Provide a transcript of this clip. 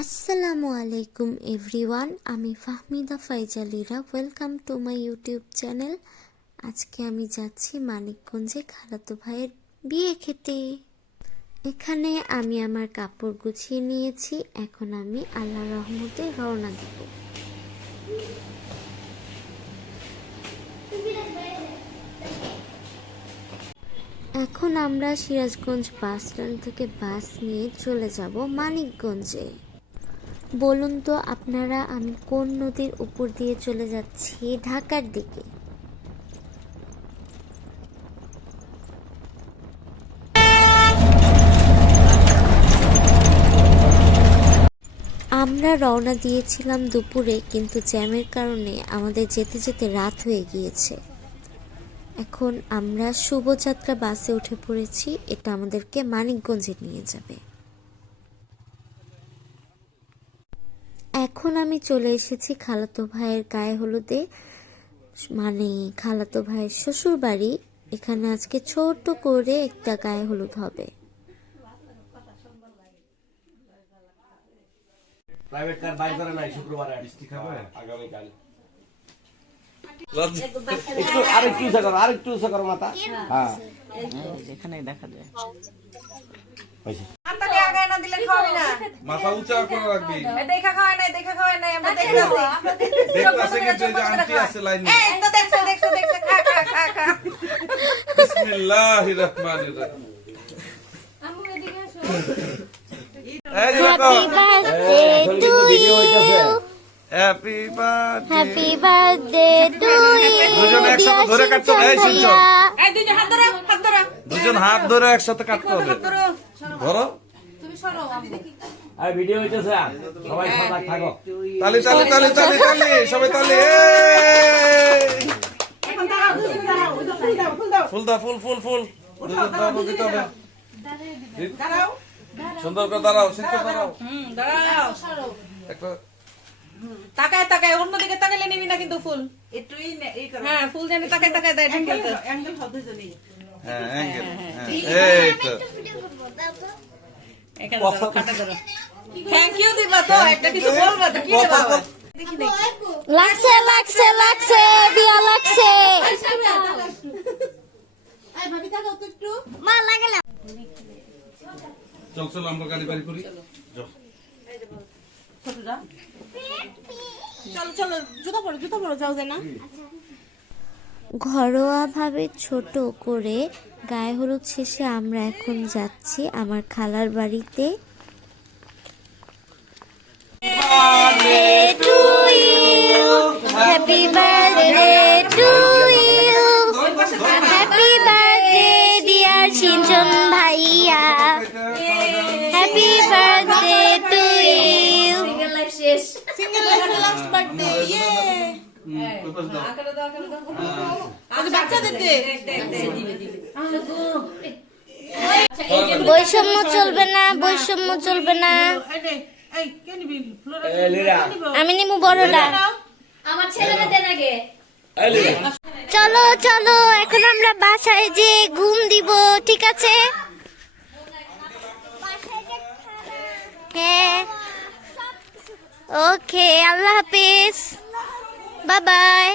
আসসালামু আলাইকুম এভরিওয়ান, আমি Fahmida Faizalira. Welcome to my YouTube channel. আজকে আমি যাচ্ছি মানিকগঞ্জে খালাতো ভাইয়ের বিয়ে খেতে। এখানে আমি আমার কাপড় গুছিয়ে নিয়েছি। এখন আমি আল্লাহর রহমতে রওনা দিব। এখন আমরা সিরাজগঞ্জ বাস স্ট্যান্ড থেকে বাস নিয়ে চলে যাব মানিকগঞ্জে। বলুন তো আপনারা, আমি কোন নদীর উপর দিয়ে চলে যাচ্ছি? ঢাকার দিকে। আমরা রওনা দিয়েছিলাম দুপুরে, কিন্তু জ্যামের কারণে আমাদের যেতে যেতে রাত হয়ে গিয়েছে। এখন আমরা শুভযাত্রা বাসে উঠে পড়েছি। এটা আমাদেরকে মানিকগঞ্জে নিয়ে যাবে। এখন আমি চলে এসেছি খালাতো ভাইয়ের গায়ে হলুদে, মানে খালাতো ভাইয়ের শ্বশুর বাড়ি। এখানে আজকে ছোট করে একটা গায়ে হলুদ হবে। প্রাইভেট কার বাইর করে নাই, শুক্রবারে বৃষ্টি খাবে আগামী কাল। একটু আরেকটু উঁচা করো মাথা। হ্যাঁ, এখানেই দেখা যায়। মাথাকে আগায় না দিলে খাওয়াই না। মাথা উঁচা করে রাখবি। দেখা খাওয়াই নাই আমরা দেখতাছি। দেখতাছে কিন্তু যে আন্টি আছে লাইনে। এই তো দেখছো খা। বিসমিল্লাহির রহমানির রহিম। আম্মু এদিকে আসো। এই দেখো, এখন কিন্তু ভিডিও হইতাছে। Happy birthday. Happy birthday to you. দুজনে একসাথে ধরে কাটতে হবে। এই শুনছো, এই দুইজন হাত ধরো। দুজন হাত ধরে একসাথে কাটতে হবে। ধরো, তুমি সরো আমি দেখি। আর ভিডিও হইতাছে, সবাই সজাগ থাকো। তালি সবাই তালি। এখন দাঁড়াও, দুজন দাঁড়াও। ওই তো ফুল দাও। ফুল দাও, ফুল দুজন দাও দিতে হবে। দাঁড়াও। সুন্দর করে দাঁড়াও, দাঁড়াও। দাঁড়াও। সরো। একটা তাকায় অন্যদিকে তাকালে নিবি না কিন্তু ফুল। একটুই এই করো হ্যাঁ, ফুল জানি তাকায় দেয় ঢেঙ্গেল তো। অ্যাঙ্গেল হবে জনি। হ্যাঁ, অ্যাঙ্গেল। এই তো এখানে ধরো, কাটা ধরো। থ্যাংক ইউ দিবা তো, একটা কিছু বলবা তো, কি দেবা আবার? দেখি নাই। লাগছে দিয়া লাগছে। এই ভাবি থাকো তো একটু। মা লাগে না। চল আমরা গাড়ি বাড়ি করি। চলো জুতো পরো যাও না। ঘরোয়াভাবে ছোট করে গায়ে হলুদ শেষে আমরা এখন যাচ্ছি আমার খালার বাড়িতে। Happy birthday to you, happy birthday dear Sinjon ভাইয়া, happy birthday to you. Last birthday ইয়ে আজ বাচ্চাদের দে। বৈষম্য চলবে না। এই কে নিবি ফ্লোরা? এই লিরা, আমি নিমু বড়টা। আমার ছেলেরা দেন আগে। এই লিরা। চলো এখন আমরা বাসায় যে ঘুম দিব, ঠিক আছে? হ্যাঁ, ওকে, আল্লাহ হাফিজ, বাই বাই।